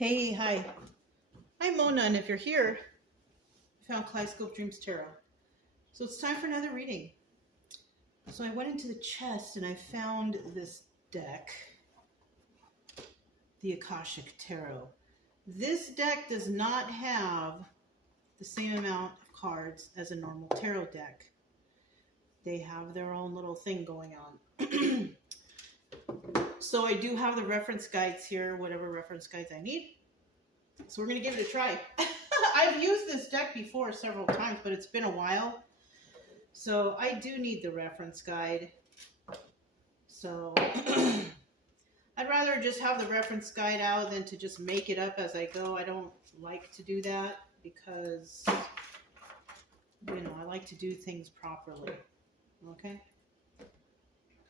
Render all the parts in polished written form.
Hey, hi. I'm Mona, and if you're here, I found Kaleidoscope Dreams Tarot. So it's time for another reading. So I went into the chest and I found this deck, the Akashic Tarot. This deck does not have the same amount of cards as a normal tarot deck. They have their own little thing going on. So I do have the reference guides here, whatever reference guides I need. So we're going to give it a try. I've used this deck before several times, but it's been a while. So I do need the reference guide. So I'd rather just have the reference guide out than to just make it up as I go. I don't like to do that because, I like to do things properly. Okay?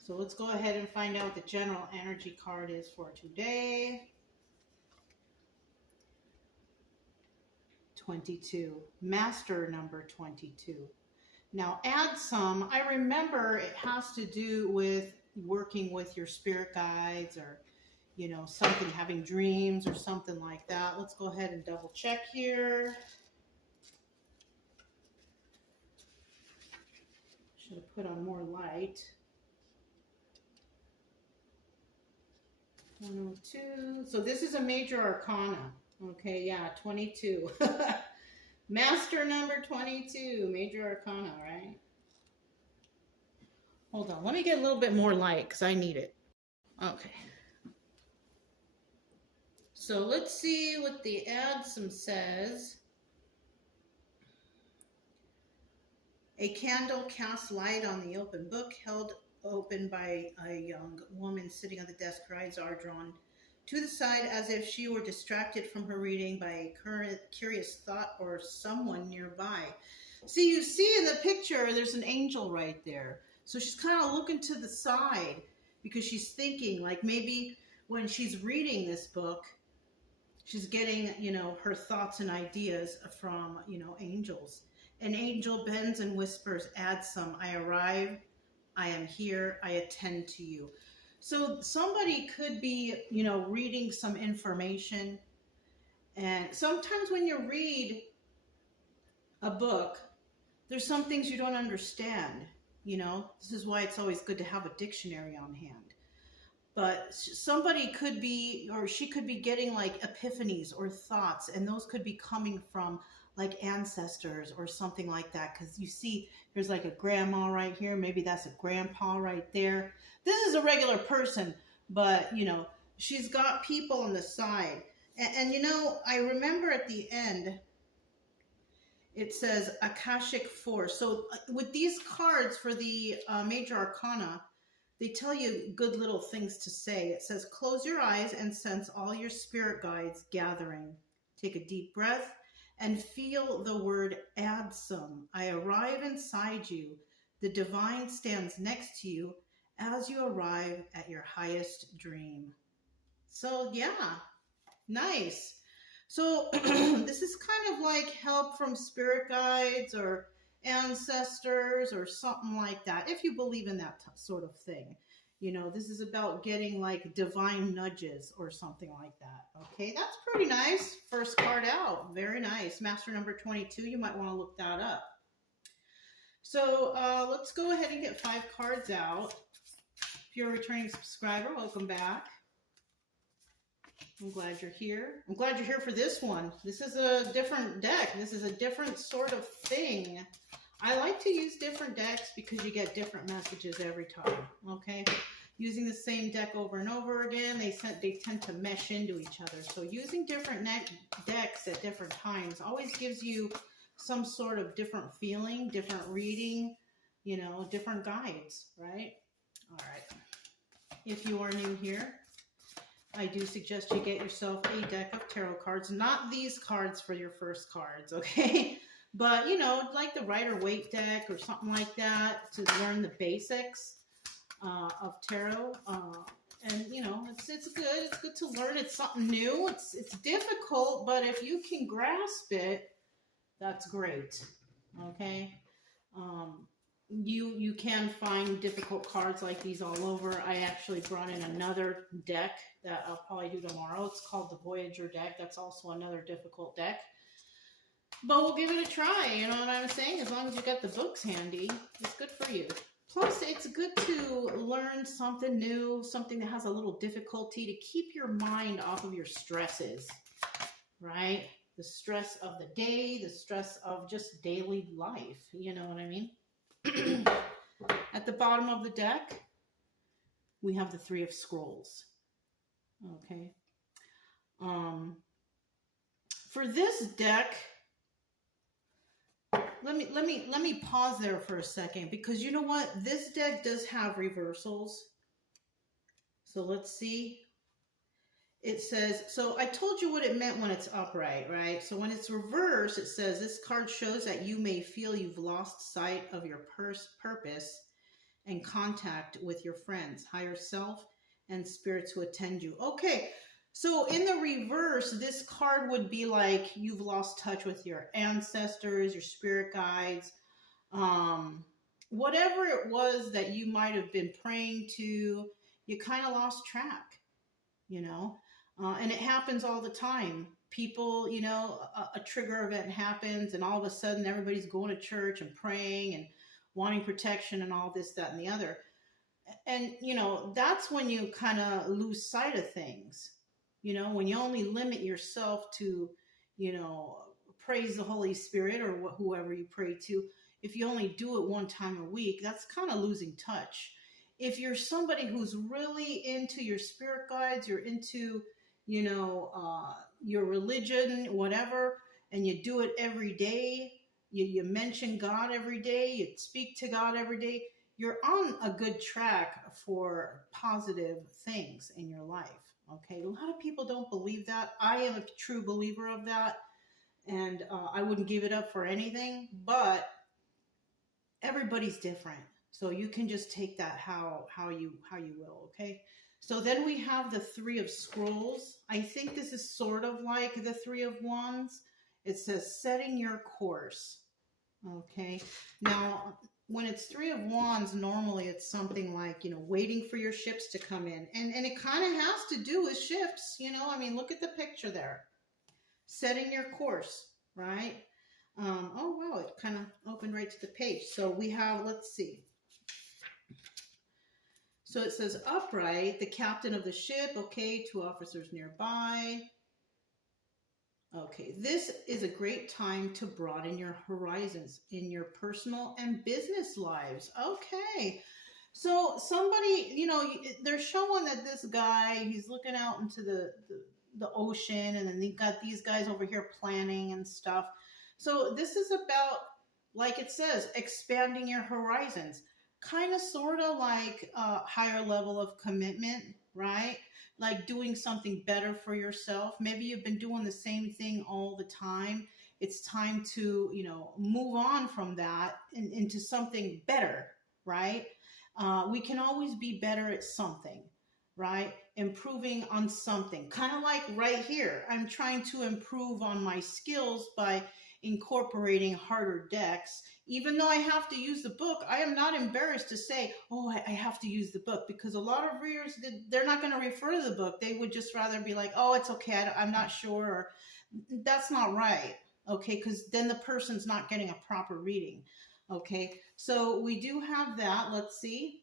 So let's go ahead and find out what the general energy card is for today. 22. Master number 22. Now add some. I remember it has to do with working with your spirit guides or, something, having dreams or something like that. Let's go ahead and double check here. Should have put on more light. 102. So this is a major arcana. Okay, yeah, 22. Master number 22, major arcana, right? Hold on, let me get a little bit more light because I need it. Okay. So let's see what the add some says. A candle casts light on the open book held open by a young woman sitting on the desk. Her eyes are drawn to the side as if she were distracted from her reading by a curious thought or someone nearby. See, you see in the picture, there's an angel right there. So she's kind of looking to the side because she's thinking, like maybe when she's reading this book, she's getting, her thoughts and ideas from, angels. An angel bends and whispers, add some. I arrive. I am here. I attend to you. So somebody could be, reading some information. And sometimes when you read a book, there's some things you don't understand. This is why it's always good to have a dictionary on hand. But somebody could be, or she could be getting like epiphanies or thoughts, and those could be coming from like ancestors or something like that. Because you see, there's like a grandma right here. Maybe that's a grandpa right there. This is a regular person, but, she's got people on the side. And I remember at the end, it says Akashic Force. So with these cards for the Major Arcana, they tell you good little things to say. It says, close your eyes and sense all your spirit guides gathering. Take a deep breath and feel the word add some. I arrive inside you. The divine stands next to you as you arrive at your highest dream. So yeah, nice. So this is kind of like help from spirit guides or ancestors or something like that, if you believe in that sort of thing. This is about getting like divine nudges or something like that. Okay, that's pretty nice. First card out. Very nice. Master number 22. You might want to look that up. So let's go ahead and get 5 cards out. If you're a returning subscriber, welcome back. I'm glad you're here. I'm glad you're here for this one. This is a different deck. This is a different sort of thing. I like to use different decks because you get different messages every time, okay? Using the same deck over and over again, they tend to mesh into each other. So using different decks at different times always gives you some sort of different feeling, different reading, different guides, right? All right. If you are new here, I do suggest you get yourself a deck of tarot cards, not these cards for your first cards, okay? But, like the Rider-Waite deck or something like that to learn the basics of tarot. And, it's good. It's good to learn. It's something new. It's difficult, but if you can grasp it, that's great, okay? you can find difficult cards like these all over. I actually brought in another deck that I'll probably do tomorrow. It's called the Voyager deck. That's also another difficult deck. But we'll give it a try, you know what I'm saying? As long as you got the books handy, it's good for you. Plus, it's good to learn something new, something that has a little difficulty to keep your mind off of your stresses, right? The stress of the day, the stress of just daily life, you know what I mean? At the bottom of the deck, we have the Three of Scrolls. Okay. For this deck, let me pause there for a second, because you know what? This deck does have reversals. So let's see. It says, so I told you what it meant when it's upright, right? So when it's reversed, it says this card shows that you may feel you've lost sight of your purpose and contact with your friends, higher self, and spirits who attend you. Okay, so in the reverse, this card would be like you've lost touch with your ancestors, your spirit guides, whatever it was that you might have been praying to, you kind of lost track, you know? And it happens all the time. People, you know, a trigger event happens and all of a sudden everybody's going to church and praying and wanting protection and all this, that, and the other. And, you know, that's when you kind of lose sight of things. You know, when you only limit yourself to, you know, praise the Holy Spirit or whoever you pray to. If you only do it one time a week, that's kind of losing touch. If you're somebody who's really into your spirit guides, you're into, you know, your religion, whatever, and you do it every day, you mention God every day, you speak to God every day, you're on a good track for positive things in your life, okay? A lot of people don't believe that. I am a true believer of that, and I wouldn't give it up for anything, but everybody's different. So you can just take that how you will, okay? So then we have the Three of Scrolls. I think this is sort of like the Three of Wands. It says setting your course, okay? Now, when it's Three of Wands, normally it's something like, you know, waiting for your ships to come in. And it kind of has to do with ships, you know? I mean, look at the picture there. Setting your course, right? Oh, wow, it kind of opened right to the page. So we have, let's see. So it says upright, the captain of the ship, okay, 2 officers nearby. Okay, this is a great time to broaden your horizons in your personal and business lives. Okay, so somebody, you know, they're showing that this guy, he's looking out into the ocean, and then you've got these guys over here planning and stuff. So this is about, like it says, expanding your horizons. Kind of sort of like a higher level of commitment, right? Like doing something better for yourself. Maybe you've been doing the same thing all the time. It's time to, you know, move on from that into something better, right? We can always be better at something, right? Improving on something. Kind of like right here. I'm trying to improve on my skills by incorporating harder decks. Even though I have to use the book, I am not embarrassed to say, oh, I have to use the book, because a lot of readers, they're not going to refer to the book. They would just rather be like, oh, it's okay, I'm not sure. Or, that's not right, okay, because then the person's not getting a proper reading, okay? So we do have that. Let's see.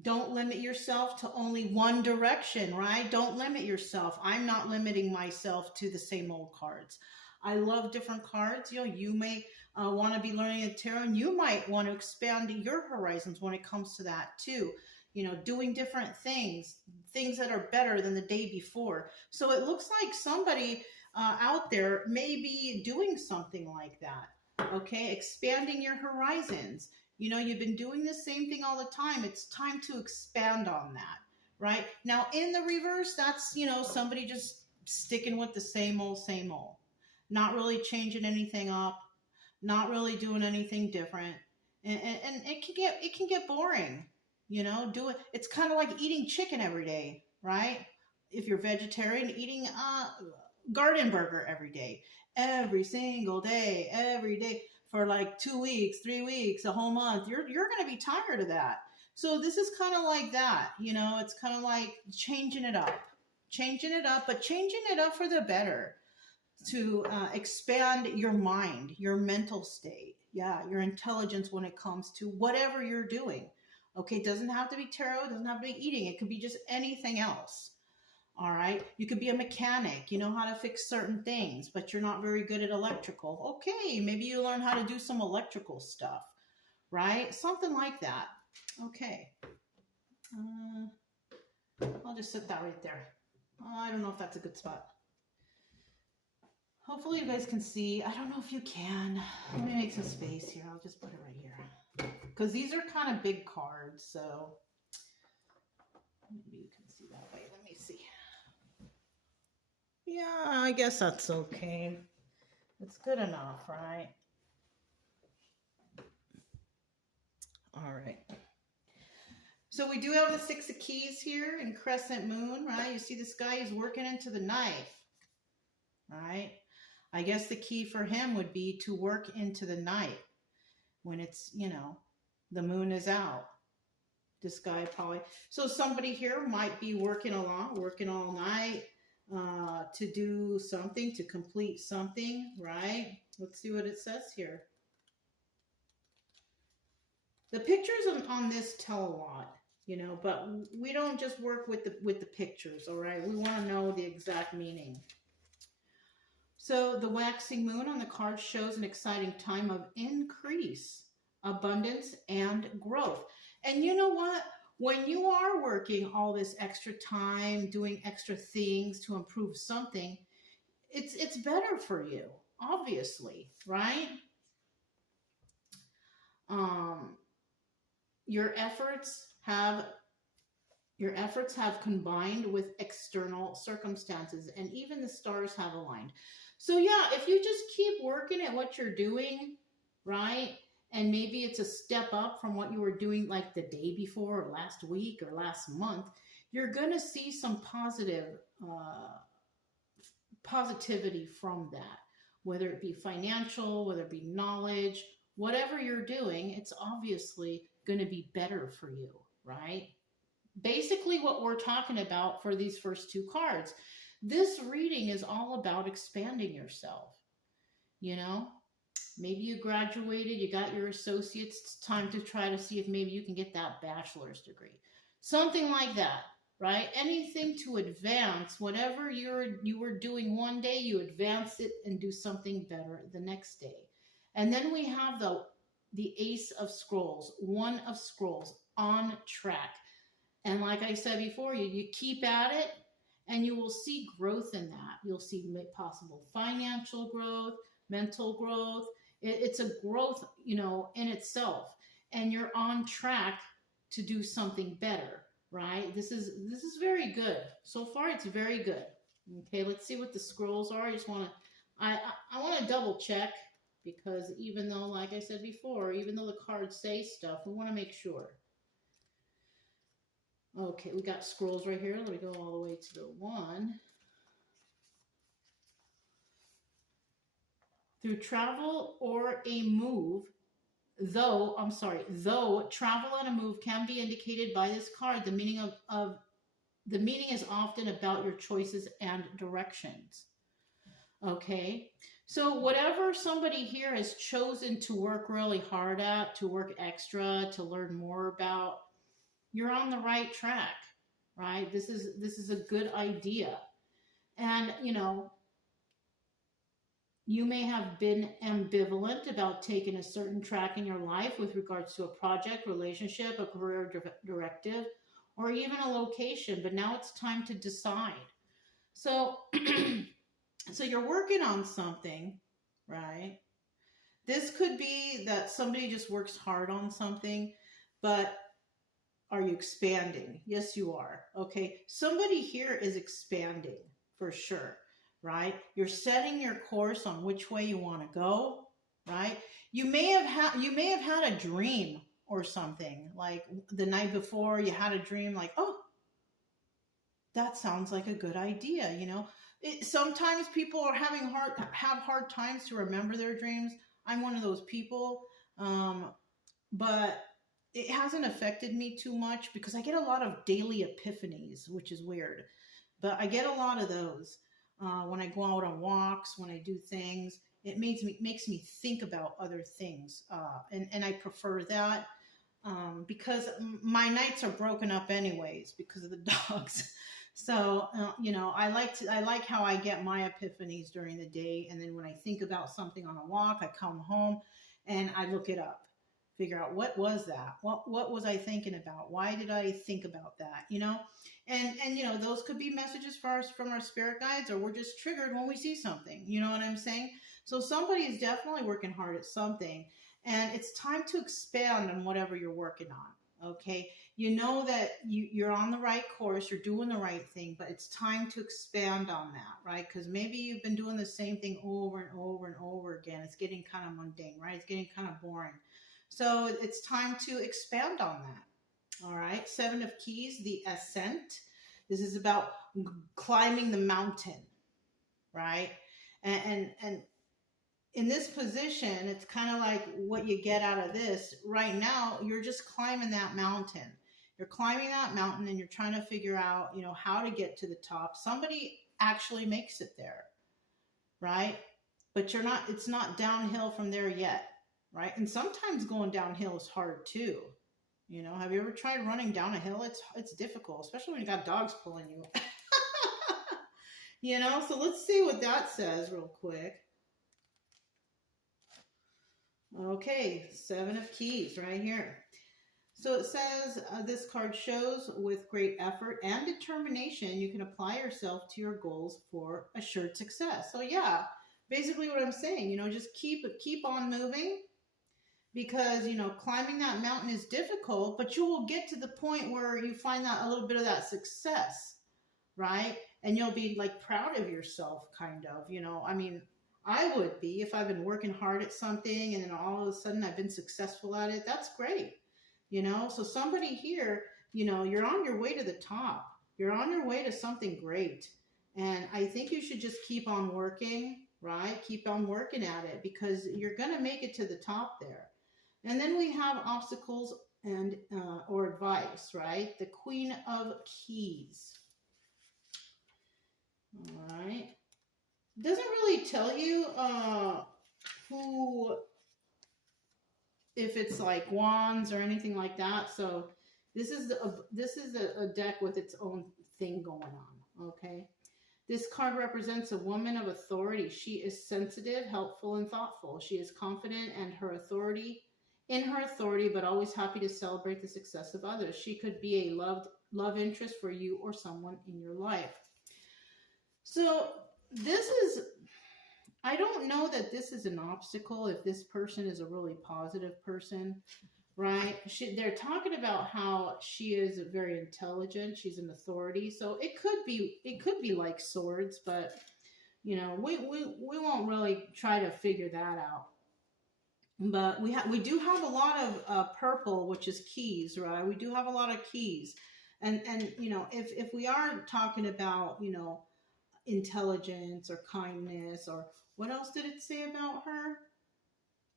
Don't limit yourself to only one direction, right? Don't limit yourself. I'm not limiting myself to the same old cards. I love different cards. You know, you may want to be learning a tarot, and you might want to expand your horizons when it comes to that too. You know, doing different things that are better than the day before. So it looks like somebody out there may be doing something like that. Okay, expanding your horizons. You know, you've been doing the same thing all the time. It's time to expand on that, right? Now, in the reverse, that's, you know, somebody just sticking with the same old, not really changing anything up, not really doing anything different. And it can get boring, you know, it's kind of like eating chicken every day, right? If you're vegetarian, eating a garden burger every day, every single day, every day for like 2 weeks, 3 weeks, a whole month, you're going to be tired of that. So this is kind of like that, you know, it's kind of like changing it up, but changing it up for the better, to expand your mind, your mental state, yeah, your intelligence when it comes to whatever you're doing. Okay, it doesn't have to be tarot, it doesn't have to be eating, it could be just anything else. All right, you could be a mechanic, you know how to fix certain things, but you're not very good at electrical. Okay, maybe you learn how to do some electrical stuff, right? Something like that. Okay, I'll just set that right there. I don't know if that's a good spot. Hopefully you guys can see. I don't know if you can. Let me make some space here. I'll just put it right here, because these are kind of big cards, so maybe you can see that way. Let me see. Yeah, I guess that's okay. It's good enough, right? All right. So we do have the 6 of keys here in crescent moon, right? You see this guy is working into the knife, right? I guess the key for him would be to work into the night when it's, you know, the moon is out. This guy probably, so somebody here might be working all night to do something, to complete something, right? Let's see what it says here. The pictures on this tell a lot, you know, but we don't just work with the pictures, all right? We want to know the exact meaning. So the waxing moon on the card shows an exciting time of increase, abundance, and growth. And you know what? When you are working all this extra time, doing extra things to improve something, it's better for you, obviously, right? Your efforts have combined with external circumstances, and even the stars have aligned. So yeah, if you just keep working at what you're doing, right? And maybe it's a step up from what you were doing like the day before or last week or last month, you're going to see some positivity from that, whether it be financial, whether it be knowledge, whatever you're doing, it's obviously going to be better for you, right? Basically what we're talking about for these first 2 cards, this reading is all about expanding yourself. You know, maybe you graduated, you got your associates, it's time to try to see if maybe you can get that bachelor's degree. Something like that, right? Anything to advance, whatever you were doing one day, you advance it and do something better the next day. And then we have the Ace of Scrolls, 1 of Scrolls, on track. And like I said before, you keep at it and you will see growth in that. You'll see possible financial growth, mental growth. It's a growth, you know, in itself. And you're on track to do something better, right? This is very good. So far, it's very good. Okay, let's see what the scrolls are. I want to double check, because even though, like I said before, even though the cards say stuff, we want to make sure. Okay, we got scrolls right here. Let me go all the way to the 1. Through travel or a move, though travel and a move can be indicated by this card, the meaning the meaning is often about your choices and directions. Okay, so whatever somebody here has chosen to work really hard at, to work extra, to learn more about, you're on the right track, right? This is a good idea. And, you know, you may have been ambivalent about taking a certain track in your life with regards to a project, relationship, a career directive, or even a location, but now it's time to decide. So, so you're working on something, right? This could be that somebody just works hard on something, but are you expanding? Yes, you are. Okay. Somebody here is expanding for sure, right? You're setting your course on which way you want to go, right? You may have had a dream or something, like the night before you had a dream like, oh, that sounds like a good idea. You know, sometimes people are have hard times to remember their dreams. I'm one of those people. But it hasn't affected me too much because I get a lot of daily epiphanies, which is weird. But I get a lot of those when I go out on walks, when I do things. It makes me think about other things, and I prefer that because my nights are broken up anyways because of the dogs. So I like how I get my epiphanies during the day, and then when I think about something on a walk, I come home and I look it up, figure out what was that, what was I thinking about, why did I think about that, and those could be messages from our spirit guides, or we're just triggered when we see something. You know what I'm saying? So somebody is definitely working hard at something, and it's time to expand on whatever you're working on. Okay, you know that you're on the right course, you're doing the right thing, but it's time to expand on that, right? Because maybe you've been doing the same thing over and over and over again. It's getting kind of mundane, right? It's getting kind of boring. So it's time to expand on that. All right, Seven of Keys, the ascent. This is about climbing the mountain, right? And in this position, it's kind of like what you get out of this. Right now, you're just climbing that mountain. You're climbing that mountain and you're trying to figure out, how to get to the top. Somebody actually makes it there, right? But it's not downhill from there yet, right? And sometimes going downhill is hard too. Have you ever tried running down a hill? It's difficult, especially when you got dogs pulling you. So let's see what that says real quick. Okay, Seven of Keys right here. So it says, this card shows with great effort and determination, you can apply yourself to your goals for assured success. So yeah, basically what I'm saying, just keep on moving, because, climbing that mountain is difficult, but you will get to the point where you find that a little bit of that success, right? And you'll be like proud of yourself, kind of, I mean, I would be if I've been working hard at something and then all of a sudden I've been successful at it. That's great. So somebody here, you're on your way to the top. You're on your way to something great. And I think you should just keep on working, right? Keep on working at it, because you're going to make it to the top there. And then we have obstacles and or advice, right? The Queen of Keys. All right. Doesn't really tell you who, if it's like wands or anything like that. So this is a deck with its own thing going on. Okay. This card represents a woman of authority. She is sensitive, helpful, and thoughtful. She is confident in her authority, but always happy to celebrate the success of others. She could be a love interest for you or someone in your life. So I don't know that this is an obstacle if this person is a really positive person, right? They're talking about how she is very intelligent. She's an authority. So it could be like swords, but we won't really try to figure that out. But we do have a lot of purple, which is keys, right? We do have a lot of keys. And if we are talking about, intelligence or kindness, or what else did it say about her?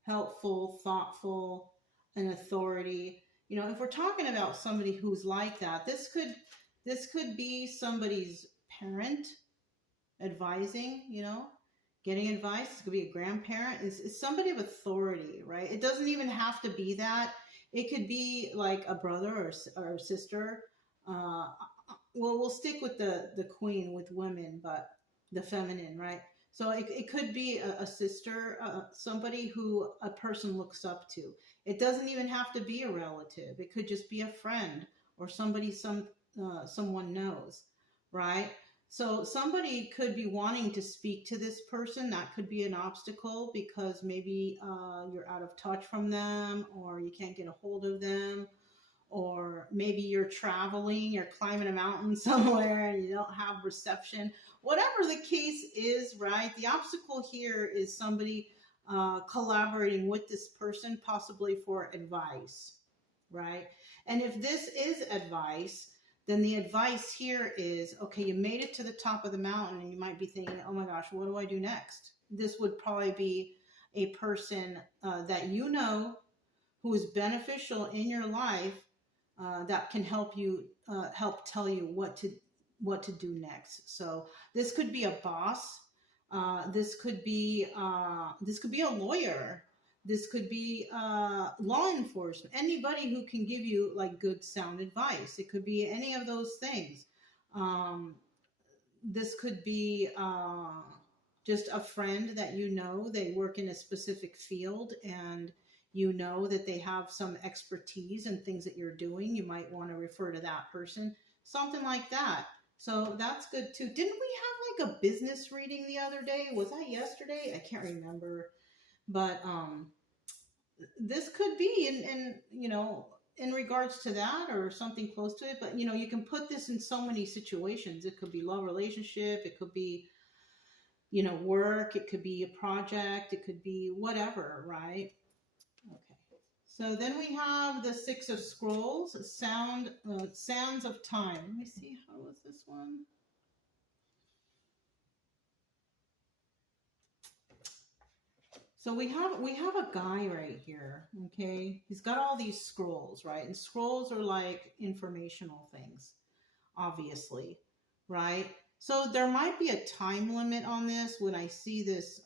Helpful, thoughtful, and authority. If we're talking about somebody who's like that, this could be somebody's parent advising, getting advice. It could be a grandparent. It's somebody of authority, right? It doesn't even have to be that. It could be like a brother or a sister. Well, we'll stick with the queen with women, but the feminine, right? So it could be a sister, somebody who a person looks up to. It doesn't even have to be a relative. It could just be a friend or somebody someone knows, right? So somebody could be wanting to speak to this person. That could be an obstacle because maybe you're out of touch from them, or you can't get a hold of them, or maybe you're traveling, you're climbing a mountain somewhere and you don't have reception. Whatever the case is, right? The obstacle here is somebody collaborating with this person, possibly for advice, right? And if this is advice, then the advice here is, okay, you made it to the top of the mountain and you might be thinking, oh my gosh, what do I do next? This would probably be a person that you know who is beneficial in your life, that can help you, help tell you what to do next. So this could be a boss. This could be a lawyer. This could be law enforcement. Anybody who can give you like good sound advice. It could be any of those things. Um, this could be just a friend that you know, they work in a specific field, and you know that they have some expertise in things that you're doing. You might want to refer to that person, something like that. So that's good too. Didn't we have like a business reading the other day? Was that yesterday? I can't remember. But this could be in regards to that or something close to it. But you can put this in so many situations. It could be love relationship, it could be work, it could be a project, it could be whatever, right? Okay. So then we have the Six of Scrolls, Sands of Time. Let me see, how was this one? So we have a guy right here, okay? He's got all these scrolls, right? And scrolls are like informational things, obviously, right? So there might be a time limit on this when I see this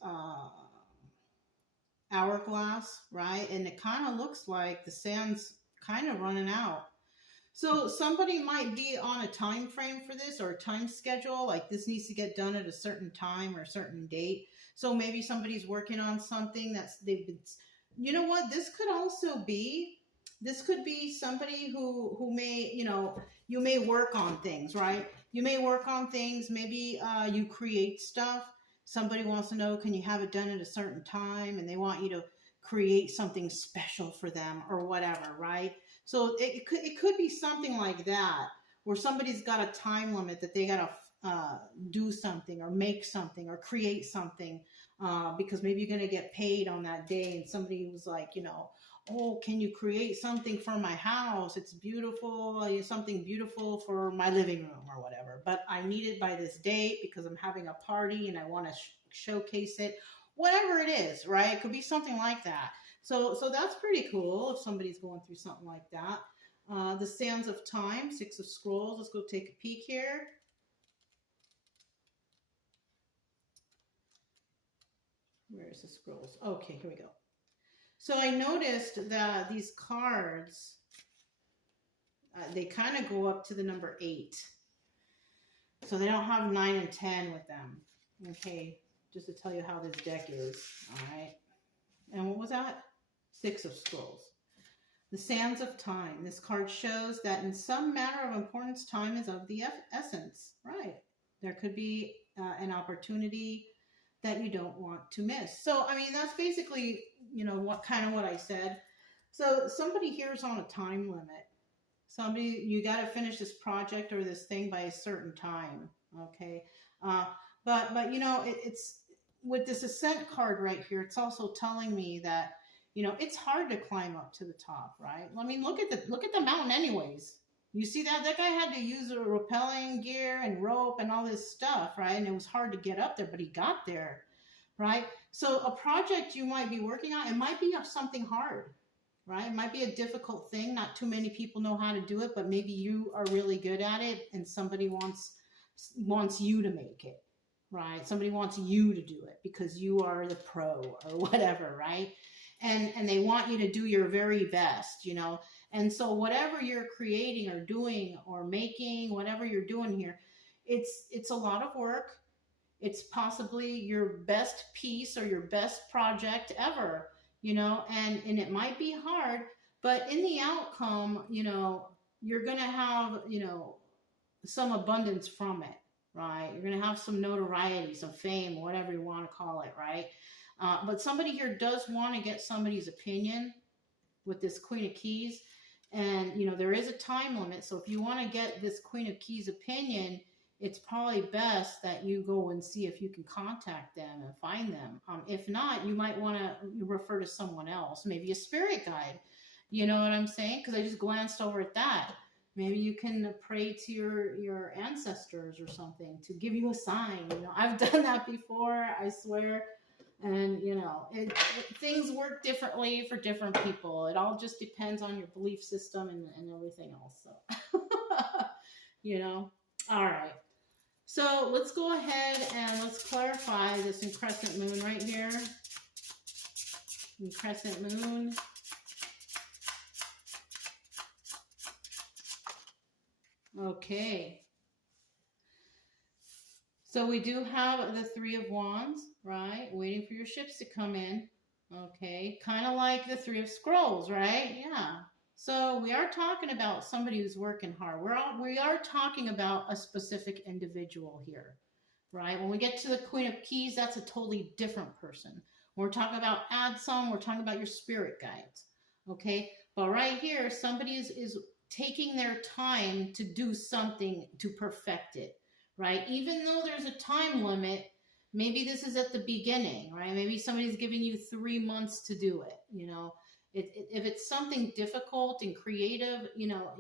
hourglass, right? And it kind of looks like the sand's kind of running out. So somebody might be on a time frame for this, or a time schedule, like this needs to get done at a certain time or a certain date. So maybe somebody's working on something that's they've been, what, this could be somebody who may, you may work on things, right? You may work on things, maybe you create stuff. Somebody wants to know, can you have it done at a certain time? And they want you to create something special for them or whatever, right? So it could be something like that, where somebody's got a time limit that they got to do something or make something or create something, because maybe you're going to get paid on that day. And somebody was like, oh, can you create something for my house? It's beautiful, something beautiful for my living room or whatever. But I need it by this date because I'm having a party and I want to showcase it. Whatever it is, right? It could be something like that. So that's pretty cool if somebody's going through something like that. The Sands of Time, Six of Scrolls. Let's go take a peek here. Where's the scrolls? Okay, here we go. So I noticed that these cards, they kind of go up to the number 8. So they don't have 9 and 10 with them. Okay, just to tell you how this deck is. All right. And what was that? Six of Scrolls. The Sands of Time. This card shows that in some matter of importance, time is of the essence. Right. There could be an opportunity that you don't want to miss. So, I mean, that's basically, what I said. So somebody here is on a time limit. Somebody, you got to finish this project or this thing by a certain time. Okay. But it's with this Ascent card right here, it's also telling me that, it's hard to climb up to the top, right? I mean, look at the mountain anyways. You see that guy had to use a rappelling gear and rope and all this stuff, right? And it was hard to get up there, but he got there, right? So a project you might be working on, it might be something hard, right? It might be a difficult thing. Not too many people know how to do it, but maybe you are really good at it and somebody wants you to make it, right? Somebody wants you to do it because you are the pro or whatever, right? And they want you to do your very best, And so whatever you're creating or doing or making, whatever you're doing here, it's a lot of work. It's possibly your best piece or your best project ever, and it might be hard, but in the outcome, you're going to have, some abundance from it, right? You're going to have some notoriety, some fame, whatever you want to call it, right? But somebody here does want to get somebody's opinion with this Queen of Keys. And, there is a time limit. So if you want to get this Queen of Keys opinion, it's probably best that you go and see if you can contact them and find them. If not, you might want to refer to someone else, maybe a spirit guide. You know what I'm saying? Because I just glanced over at that. Maybe you can pray to your ancestors or something to give you a sign. I've done that before, I swear. And, you know, things work differently for different people. It all just depends on your belief system and everything else. So, you know, all right. So let's go ahead and let's clarify this in crescent moon right here. In crescent moon. Okay. So we do have the Three of Wands, right? Waiting for your ships to come in. Okay. Kind of like the Three of Scrolls, right? Yeah. So we are talking about somebody who's working hard. We are talking about a specific individual here, right? When we get to the Queen of Keys, that's a totally different person. When we're talking about add some, we're talking about your spirit guides, okay? But right here, somebody is taking their time to do something to perfect it, right? Even though there's a time limit, maybe this is at the beginning, right? Maybe somebody's giving you 3 months to do it, you know? If it's something difficult and creative, you know,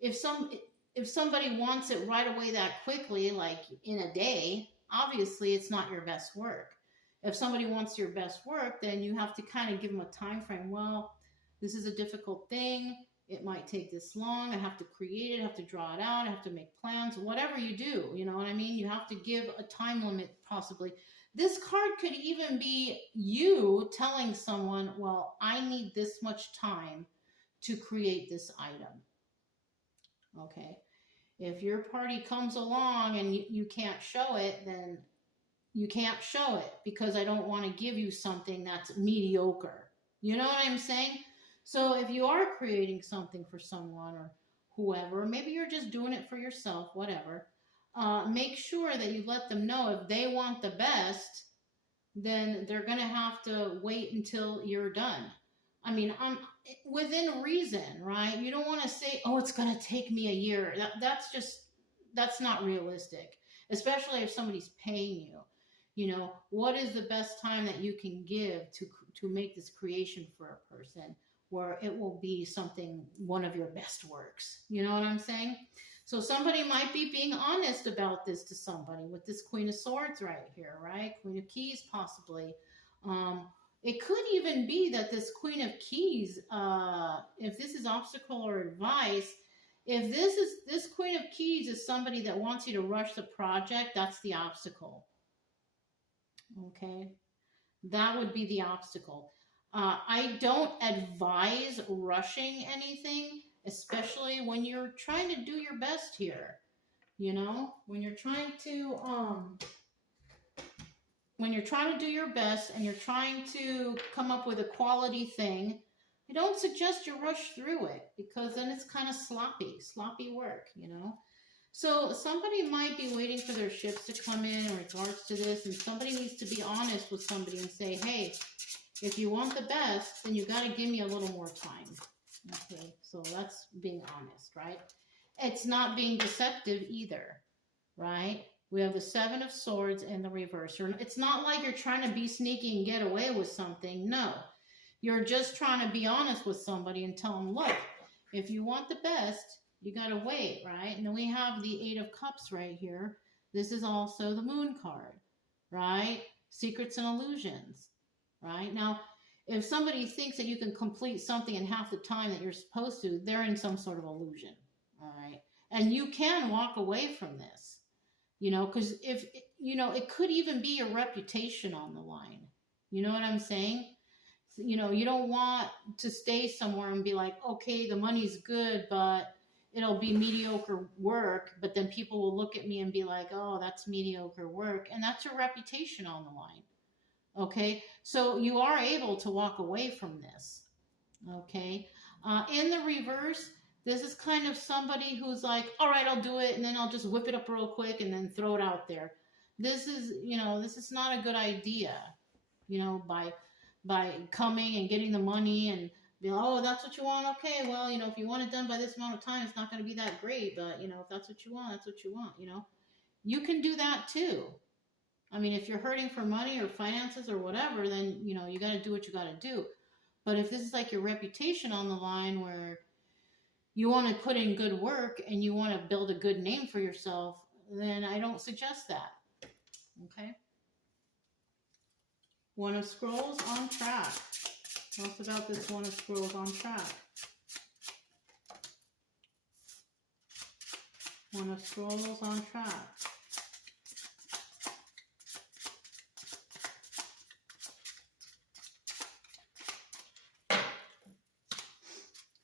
if somebody wants it right away that quickly, like in a day, obviously it's not your best work. If somebody wants your best work, then you have to kind of give them a time frame. Well, this is a difficult thing. It might take this long. I have to create it. I have to draw it out. I have to make plans. Whatever you do, you know what I mean? You have to give a time limit possibly. This card could even be you telling someone, well, I need this much time to create this item. Okay. If your party comes along and you can't show it, then you can't show it because I don't want to give you something that's mediocre. You know what I'm saying? So if you are creating something for someone or whoever, maybe you're just doing it for yourself, whatever, make sure that you let them know if they want the best, then they're going to have to wait until you're done. I mean, I'm within reason, right? You don't want to say, oh, it's going to take me a year. That's not realistic, especially if somebody's paying you. You know, what is the best time that you can give to make this creation for a person where it will be something, one of your best works? You know what I'm saying? So somebody might be being honest about this to somebody with this Queen of Swords right here, right? Queen of Keys possibly. It could even be that this Queen of Keys, if this is obstacle or advice, if this Queen of Keys is somebody that wants you to rush the project, that's the obstacle. Okay, that would be the obstacle. I don't advise rushing anything, especially when you're trying to do your best here. You know, when you're trying to do your best and you're trying to come up with a quality thing, I don't suggest you rush through it because then it's kind of sloppy work, you know. So somebody might be waiting for their ships to come in regards to this, and somebody needs to be honest with somebody and say, hey, if you want the best, then you got to give me a little more time. Okay, so that's being honest, right? It's not being deceptive either, right? We have the Seven of Swords in the reverse. It's not like you're trying to be sneaky and get away with something. No, you're just trying to be honest with somebody and tell them, look, if you want the best, you got to wait, right? And then we have the Eight of Cups right here. This is also the Moon card, right? Secrets and illusions, right? Now, if somebody thinks that you can complete something in half the time that you're supposed to, they're in some sort of illusion, all right? And you can walk away from this, you know, because if, you know, it could even be your reputation on the line. You know what I'm saying? You know, you don't want to stay somewhere and be like, okay, the money's good, but it'll be mediocre work, but then people will look at me and be like, oh, that's mediocre work. And that's your reputation on the line. Okay. So you are able to walk away from this. Okay. In the reverse, this is kind of somebody who's like, all right, I'll do it. And then I'll just whip it up real quick and then throw it out there. This is, you know, this is not a good idea, you know, by coming and getting the money and be like, oh, that's what you want. Okay, well, you know, if you want it done by this amount of time, it's not going to be that great. But, you know, if that's what you want, that's what you want, you know. You can do that too. I mean, if you're hurting for money or finances or whatever, then, you know, you got to do what you got to do. But if this is like your reputation on the line where you want to put in good work and you want to build a good name for yourself, then I don't suggest that. Okay. One of Scrolls on track. Tell us about this One of Scrolls on track. One of Scrolls on track.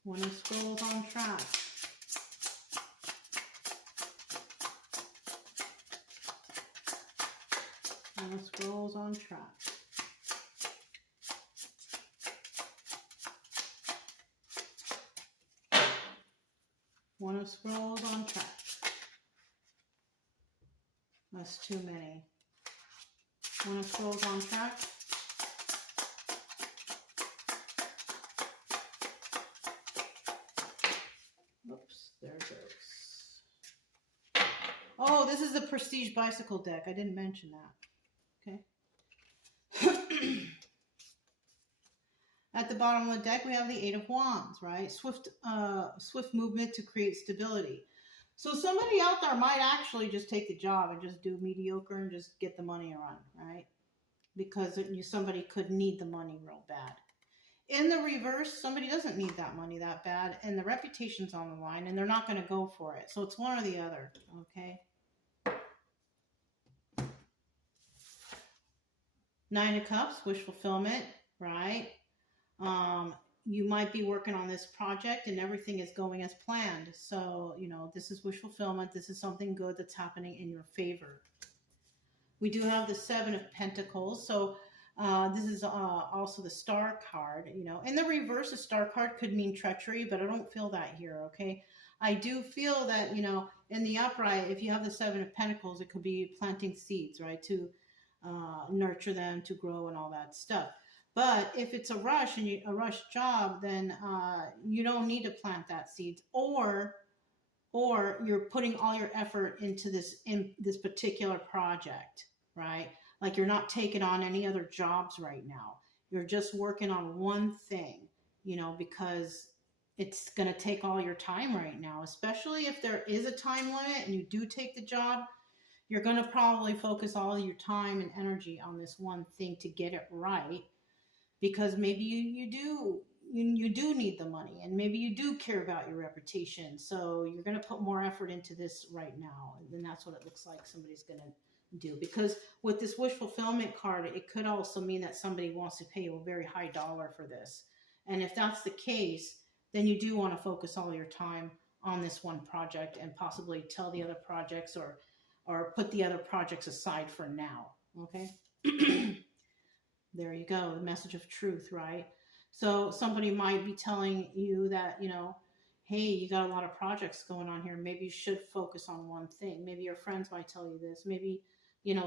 One of Scrolls on track. One of Scrolls on track. One of Scrolls on track. That's too many. One of Scrolls on track. Oops, there it goes. Oh, this is the Prestige Bicycle deck. I didn't mention that. Okay. At the bottom of the deck, we have the Eight of Wands, right? Swift movement to create stability. So somebody out there might actually just take the job and just do mediocre and just get the money run, right? Because somebody could need the money real bad. In the reverse, somebody doesn't need that money that bad, and the reputation's on the line, and they're not going to go for it. So it's one or the other, okay? Nine of Cups, wish fulfillment, right? You might be working on this project and everything is going as planned. So, this is wish fulfillment. This is something good that's happening in your favor. We do have the Seven of Pentacles. So, this is also the Star card. In the reverse, a Star card could mean treachery, but I don't feel that here, okay? I do feel that, in the upright, if you have the Seven of Pentacles, it could be planting seeds, right? To nurture them, to grow and all that stuff. But if it's a rush and a rush job, then you don't need to plant that seeds, or you're putting all your effort into this particular project, right? Like you're not taking on any other jobs right now. You're just working on one thing, because it's going to take all your time right now, especially if there is a time limit and you do take the job. You're going to probably focus all your time and energy on this one thing to get it right. Because maybe you do need the money, and maybe you do care about your reputation. So you're going to put more effort into this right now. And that's what it looks like somebody's going to do. Because with this wish fulfillment card, it could also mean that somebody wants to pay you a very high dollar for this. And if that's the case, then you do want to focus all your time on this one project and possibly tell the other projects or put the other projects aside for now. Okay? There you go, the message of truth, right? So somebody might be telling you that, hey, you got a lot of projects going on here. Maybe you should focus on one thing. Maybe your friends might tell you this. Maybe,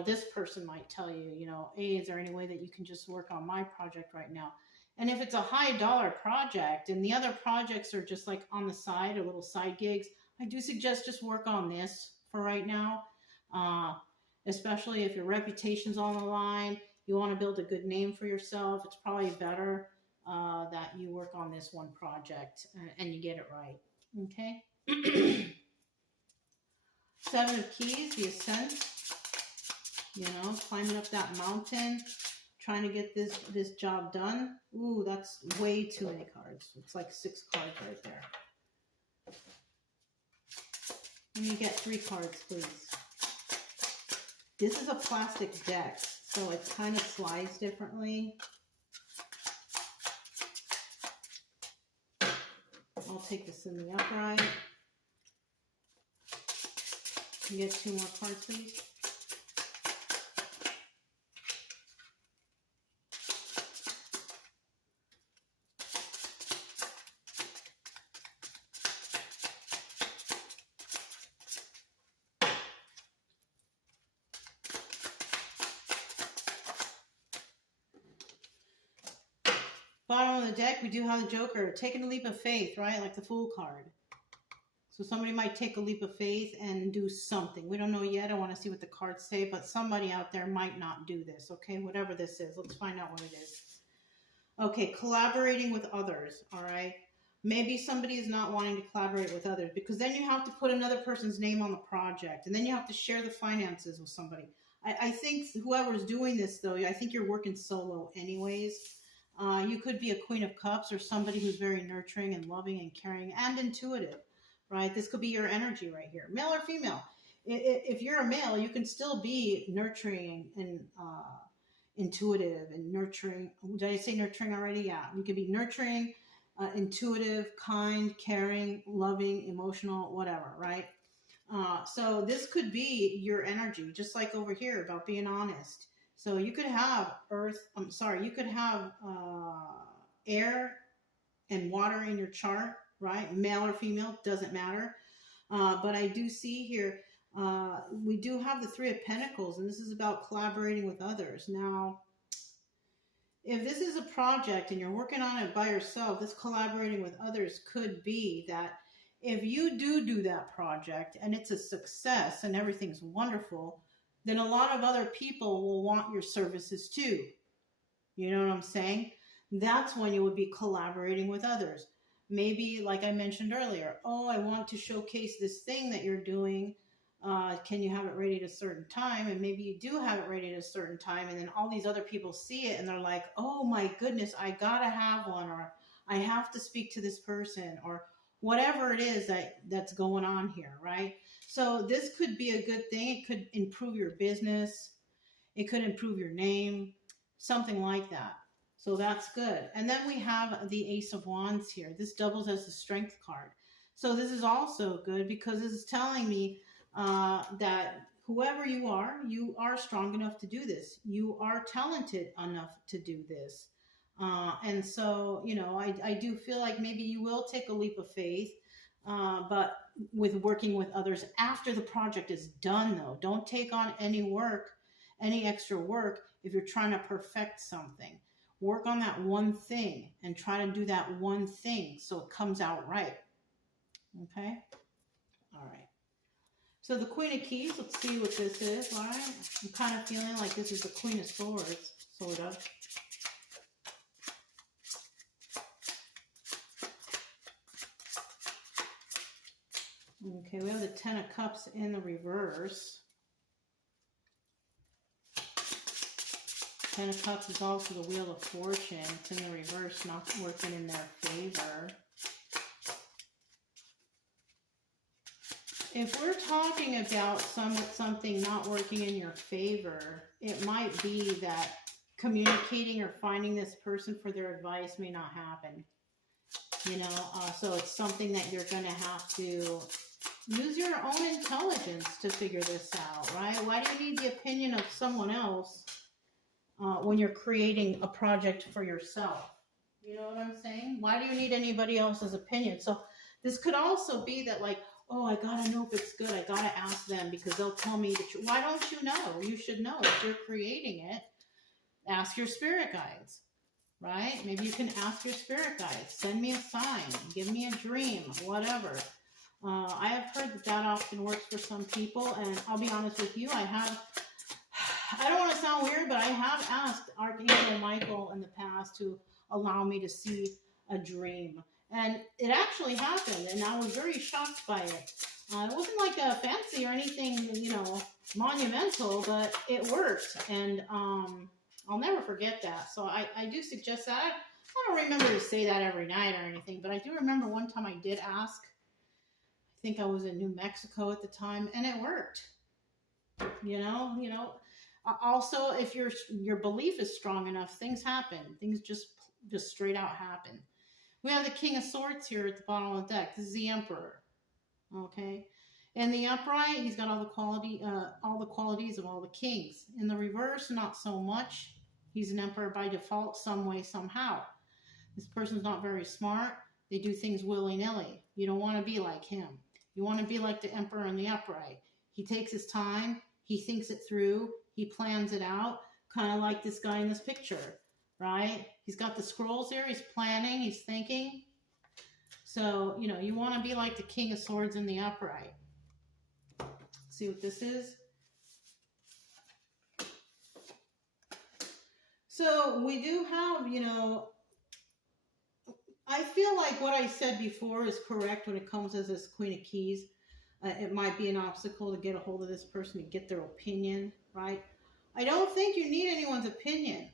this person might tell you, hey, is there any way that you can just work on my project right now? And if it's a high dollar project and the other projects are just like on the side or little side gigs, I do suggest just work on this for right now. Especially if your reputation's on the line. You want to build a good name for yourself. It's probably better that you work on this one project and you get it right. Okay? Seven of Keys, the ascent. Climbing up that mountain, trying to get this job done. Ooh, that's way too many cards. It's like 6 cards right there. Let me get 3 cards, please. This is a plastic deck. So it kind of slides differently. I'll take this in the upright. Can you get 2 more cards, please? Bottom of the deck, we do have the Joker. Taking a leap of faith, right? Like the Fool card. So somebody might take a leap of faith and do something. We don't know yet. I want to see what the cards say. But somebody out there might not do this, okay? Whatever this is. Let's find out what it is. Okay, collaborating with others, all right? Maybe somebody is not wanting to collaborate with others because then you have to put another person's name on the project. And then you have to share the finances with somebody. I think whoever's doing this, though, I think you're working solo anyways. You could be a Queen of Cups or somebody who's very nurturing and loving and caring and intuitive, right? This could be your energy right here, male or female. If you're a male, you can still be nurturing and intuitive and nurturing. Did I say nurturing already? Yeah. You could be nurturing, intuitive, kind, caring, loving, emotional, whatever, right? So this could be your energy, just like over here about being honest. So you could have you could have air and water in your chart, right? Male or female, doesn't matter. But I do see here, we do have the Three of Pentacles, and this is about collaborating with others. Now, if this is a project and you're working on it by yourself, this collaborating with others could be that if you do that project and it's a success and everything's wonderful, then a lot of other people will want your services too. You know what I'm saying? That's when you would be collaborating with others. Maybe, like I mentioned earlier, oh, I want to showcase this thing that you're doing. Can you have it ready at a certain time? And maybe you do have it ready at a certain time, and then all these other people see it and they're like, oh my goodness, I gotta have one, or I have to speak to this person, or whatever it is that's going on here, right? So this could be a good thing. It could improve your business. It could improve your name, something like that. So that's good. And then we have the Ace of Wands here. This doubles as the Strength card. So this is also good because this is telling me that whoever you are strong enough to do this. You are talented enough to do this. And so, you know, I do feel like maybe you will take a leap of faith, but with working with others after the project is done, though. Don't take on any extra work if you're trying to perfect something. Work on that one thing and try to do that one thing so it comes out right. Okay? All right. So the Queen of Keys, let's see what this is. All right. I'm kind of feeling like this is the Queen of Swords, sort of. Okay, we have the Ten of Cups in the reverse. Ten of Cups is also the Wheel of Fortune. It's in the reverse, not working in their favor. If we're talking about something not working in your favor, it might be that communicating or finding this person for their advice may not happen. You know, so it's something that you're going to have to use your own intelligence to figure this out, right? Why do you need the opinion of someone else when you're creating a project for yourself? You know what I'm saying? Why do you need anybody else's opinion? So this could also be that, like, oh, I gotta know if it's good. I gotta ask them because they'll tell me the truth. Why don't you know? You should know. If you're creating it, ask your spirit guides, right? Maybe you can ask your spirit guides. Send me a sign. Give me a dream. Whatever. I have heard that often works for some people, and I'll be honest with you, I don't want to sound weird, but I have asked Archangel Michael in the past to allow me to see a dream. And it actually happened, and I was very shocked by it. It wasn't like a fancy or anything, you know, monumental, but it worked. And I'll never forget that. So I do suggest that. I don't remember to say that every night or anything, but I do remember one time I did ask. I think I was in New Mexico at the time, and it worked. You know. Also, if your belief is strong enough, things happen. Things just straight out happen. We have the King of Swords here at the bottom of the deck. This is the Emperor. Okay, in the upright, he's got all the qualities of all the kings. In the reverse, not so much. He's an emperor by default, some way, somehow. This person's not very smart. They do things willy-nilly. You don't want to be like him. You want to be like the Emperor in the upright. He takes his time. He thinks it through. He plans it out, kind of like this guy in this picture, right? He's got the scrolls here. He's planning. He's thinking. So, you know, you want to be like the King of Swords in the upright. Let's see what this is. So we do have, you know, I feel like what I said before is correct when it comes as this Queen of Keys. It might be an obstacle to get a hold of this person, to get their opinion, right? I don't think you need anyone's opinion,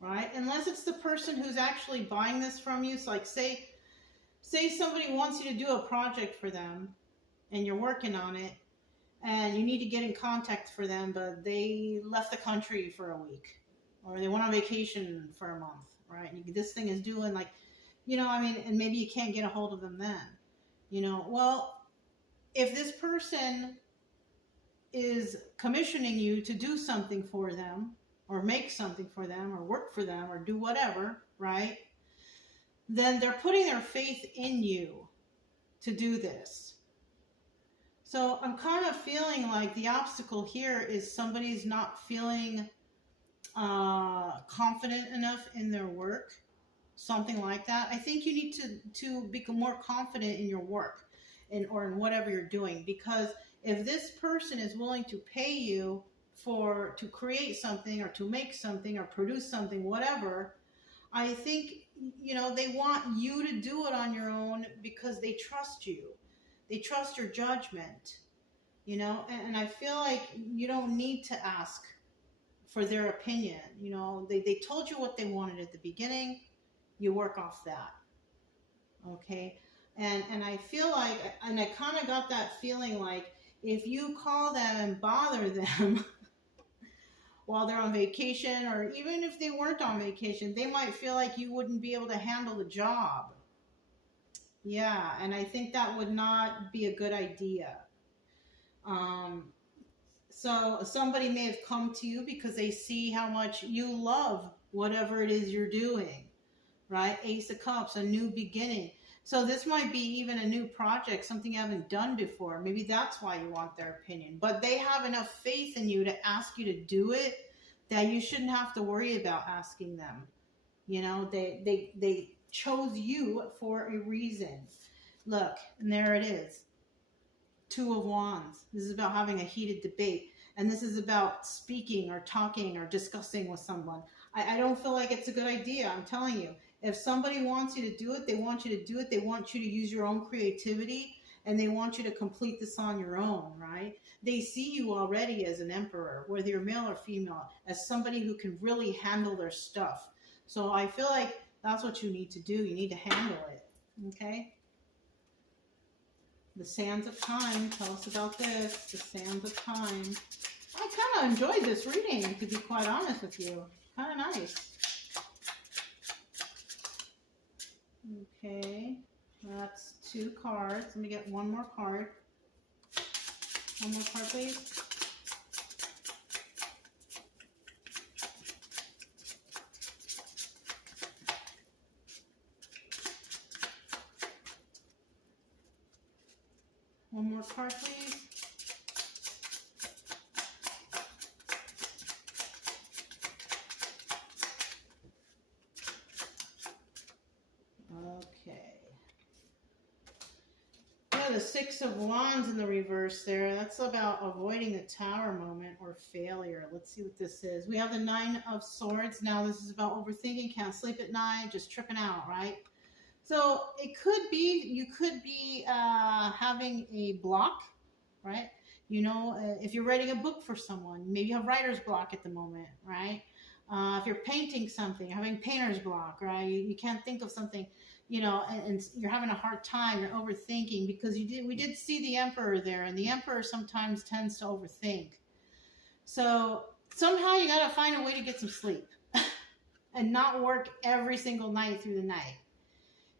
right? Unless it's the person who's actually buying this from you. So like say somebody wants you to do a project for them and you're working on it and you need to get in contact for them, but they left the country for a week or they went on vacation for a month, right? And this thing is doing like, I mean, and maybe you can't get a hold of them then, well, if this person is commissioning you to do something for them or make something for them or work for them or do whatever, right? Then they're putting their faith in you to do this. So I'm kind of feeling like the obstacle here is somebody's not feeling confident enough in their work, something like that. I think you need to become more confident in your work or in whatever you're doing, because if this person is willing to pay you to create something or to make something or produce something, whatever, I think, they want you to do it on your own because they trust you. They trust your judgment, and I feel like you don't need to ask for their opinion. They told you what they wanted at the beginning. You work off that. Okay. And I feel like, and I kind of got that feeling like if you call them and bother them while they're on vacation, or even if they weren't on vacation, they might feel like you wouldn't be able to handle the job. Yeah, and I think that would not be a good idea. So somebody may have come to you because they see how much you love whatever it is you're doing, right? Ace of Cups, a new beginning. So this might be even a new project, something you haven't done before. Maybe that's why you want their opinion. But they have enough faith in you to ask you to do it that you shouldn't have to worry about asking them. They chose you for a reason. Look, and there it is. Two of Wands. This is about having a heated debate. And this is about speaking or talking or discussing with someone. I don't feel like it's a good idea. I'm telling you. If somebody wants you to do it, they want you to do it. They want you to use your own creativity, and they want you to complete this on your own, right? They see you already as an emperor, whether you're male or female, as somebody who can really handle their stuff. So I feel like that's what you need to do. You need to handle it, okay? The Sands of Time. Tell us about this. The Sands of Time. I kind of enjoyed this reading, to be quite honest with you. Kind of nice. Okay, that's 2 cards. Let me get one more card. One more card, please. One more card, please. Okay. Yeah, the 6 of Wands in the reverse there. That's about avoiding the Tower moment or failure. Let's see what this is. We have the 9 of Swords. Now this is about overthinking, can't sleep at night, just tripping out, right? So it could be, you could be having a block, right? If you're writing a book for someone, maybe you have writer's block at the moment, right? If you're painting something, having painter's block, right? You can't think of something, and you're having a hard time, you're overthinking, because we did see the Emperor there, and the Emperor sometimes tends to overthink. So somehow you got to find a way to get some sleep and not work every single night through the night.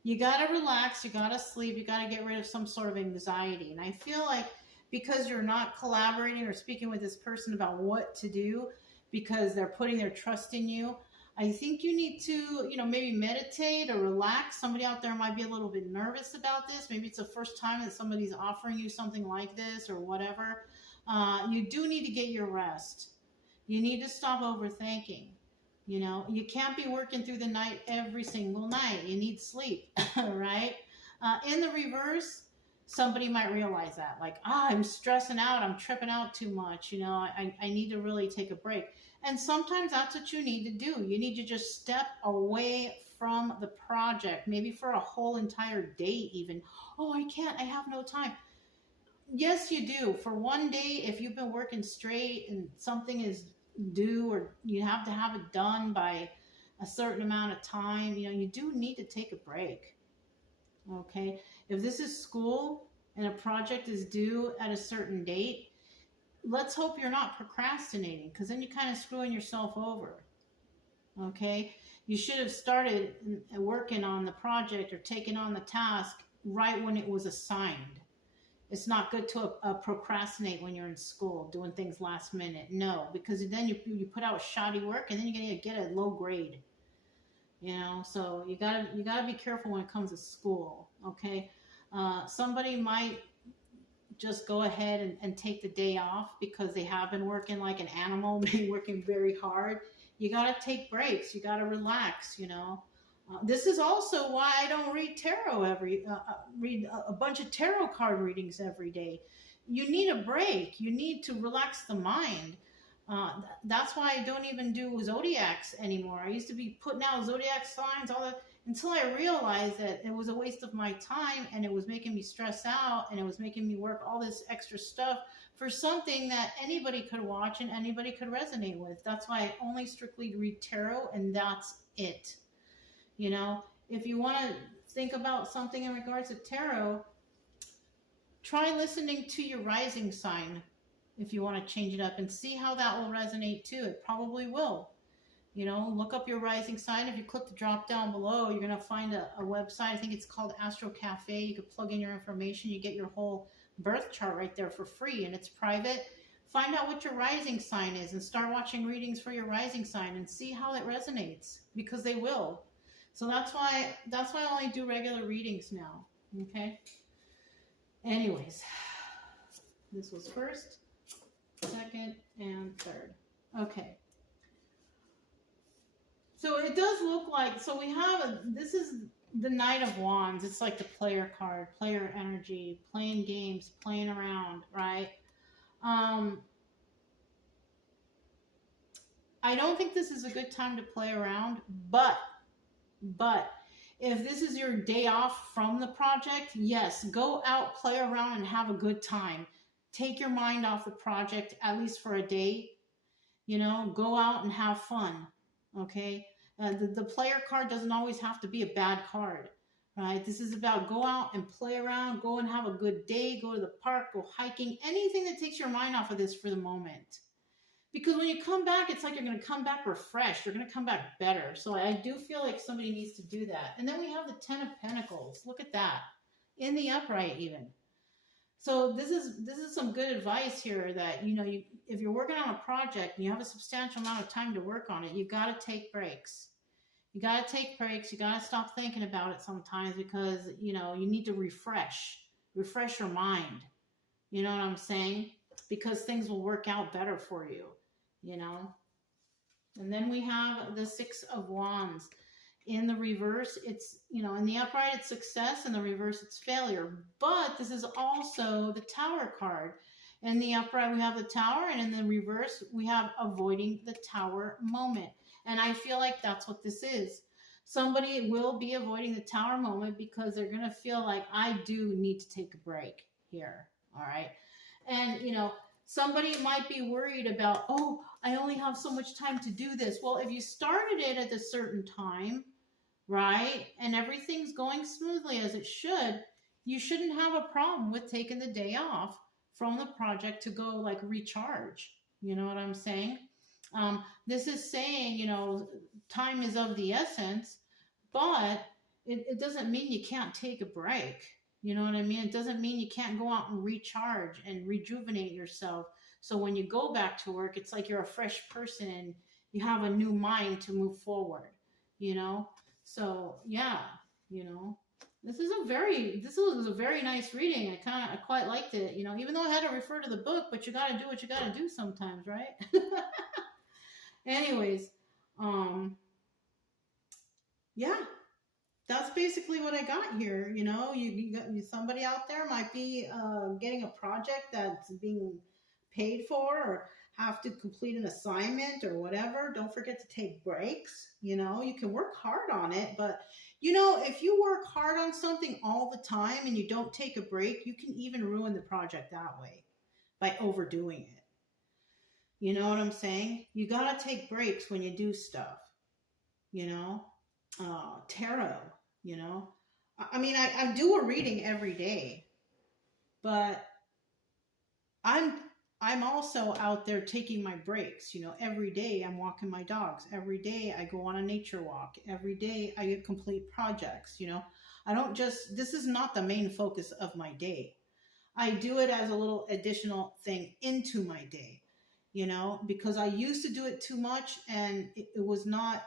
You got to relax, you got to sleep, you got to get rid of some sort of anxiety. And I feel like because you're not collaborating or speaking with this person about what to do, because they're putting their trust in you, I think you need to, maybe meditate or relax. Somebody out there might be a little bit nervous about this. Maybe it's the first time that somebody's offering you something like this or whatever. You do need to get your rest. You need to stop overthinking. You can't be working through the night every single night. You need sleep, right? In the reverse, somebody might realize that, like, I'm stressing out, I'm tripping out too much, I need to really take a break. And sometimes that's what you need to do. You need to just step away from the project, maybe for a whole entire day even. Oh, I can't, I have no time. Yes, you do. For one day, if you've been working straight and something is do, or you have to have it done by a certain amount of time, you do need to take a break. Okay. If this is school and a project is due at a certain date, let's hope you're not procrastinating, because then you're kind of screwing yourself over. Okay. You should have started working on the project or taken on the task right when it was assigned. It's not good to procrastinate when you're in school doing things last minute. No, because then you put out shoddy work and then you're gonna get a low grade. So you gotta be careful when it comes to school. Okay, somebody might just go ahead and take the day off because they have been working like an animal, been working very hard. You gotta take breaks. You gotta relax. This is also why I don't read tarot read a bunch of tarot card readings every day. You need a break. You need to relax the mind. That's why I don't even do zodiacs anymore. I used to be putting out zodiac signs until I realized that it was a waste of my time, and it was making me stress out, and it was making me work all this extra stuff for something that anybody could watch and anybody could resonate with. That's why I only strictly read tarot, and that's it. If you want to think about something in regards to tarot, try listening to your rising sign if you want to change it up and see how that will resonate too. It probably will. Look up your rising sign. If you click the drop down below, you're going to find a website. I think it's called Astro Cafe. You could plug in your information. You get your whole birth chart right there for free, and it's private. Find out what your rising sign is and start watching readings for your rising sign and see how it resonates, because they will. So that's why I only do regular readings now. Okay. Anyways, this was first, second, and third. Okay. So it does look like, so we have, this is the Knight of Wands. It's like the player card, player energy, playing games, playing around, right? I don't think this is a good time to play around, but if this is your day off from the project, yes, go out, play around, and have a good time. Take your mind off the project, at least for a day. Go out and have fun. Okay? The player card doesn't always have to be a bad card, right? This is about go out and play around, go and have a good day, go to the park, go hiking, anything that takes your mind off of this for the moment. Because when you come back, it's like you're going to come back refreshed. You're going to come back better. So I do feel like somebody needs to do that. And then we have the Ten of Pentacles. Look at that. In the upright even. So this is some good advice here that, if you're working on a project and you have a substantial amount of time to work on it, you got to take breaks. You got to take breaks. You got to stop thinking about it sometimes, because, you need to refresh your mind. You know what I'm saying? Because things will work out better for you. And then we have the Six of Wands. In the reverse, it's, in the upright, it's success. In the reverse, it's failure. But this is also the Tower card. In the upright, we have the Tower. And in the reverse, we have avoiding the Tower moment. And I feel like that's what this is. Somebody will be avoiding the Tower moment because they're going to feel like, I do need to take a break here. All right. And, somebody might be worried about, oh, I only have so much time to do this. Well, if you started it at a certain time, right, and everything's going smoothly as it should, you shouldn't have a problem with taking the day off from the project to go like recharge. You know what I'm saying? This is saying, time is of the essence, but it doesn't mean you can't take a break. You know what I mean? It doesn't mean you can't go out and recharge and rejuvenate yourself. So when you go back to work, it's like you're a fresh person and you have a new mind to move forward, So yeah, this was a very nice reading. I quite liked it, even though I had to refer to the book, but you got to do what you got to do sometimes, right? Anyways, yeah. That's basically what I got here. Somebody out there might be getting a project that's being paid for, or have to complete an assignment or whatever. Don't forget to take breaks. You can work hard on it, but if you work hard on something all the time and you don't take a break, you can even ruin the project that way by overdoing it. You know what I'm saying? You gotta take breaks when you do stuff, you know? Tarot, you know? I mean, I do a reading every day, but I'm I'm also out there taking my breaks. You know, every day I'm walking my dogs. Every day I go on a nature walk. Every day I complete projects. You know, I don't just. This is not the main focus of my day. I do it as a little additional thing into my day. You know, because I used to do it too much, and it was not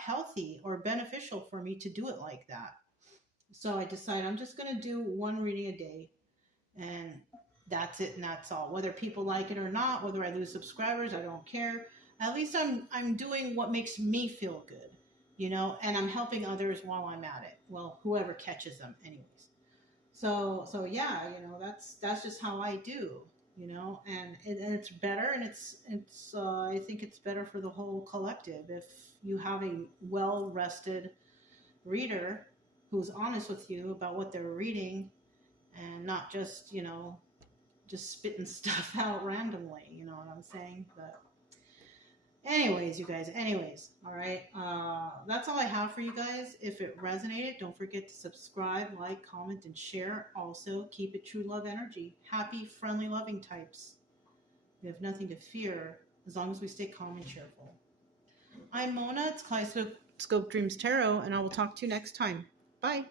healthy or beneficial for me to do it like that. So I decided I'm just going to do one reading a day, and that's it and that's all. Whether people like it or not, whether I lose subscribers, I don't care. At least I'm doing what makes me feel good, you know, and I'm helping others while I'm at it. Well, whoever catches them, anyways. So yeah, you know, that's just how I do, you know, and it's better, and it's I think it's better for the whole collective if you have a well rested reader who's honest with you about what they're reading, and not just, you know, just spitting stuff out randomly, you know what I'm saying? But anyways, you guys, anyways, all right. That's all I have for you guys. If it resonated, don't forget to subscribe, like, comment, and share. Also, keep it true love energy. Happy, friendly, loving types. We have nothing to fear as long as we stay calm and cheerful. I'm Mona. It's Kaleidoscope Dreams Tarot, and I will talk to you next time. Bye.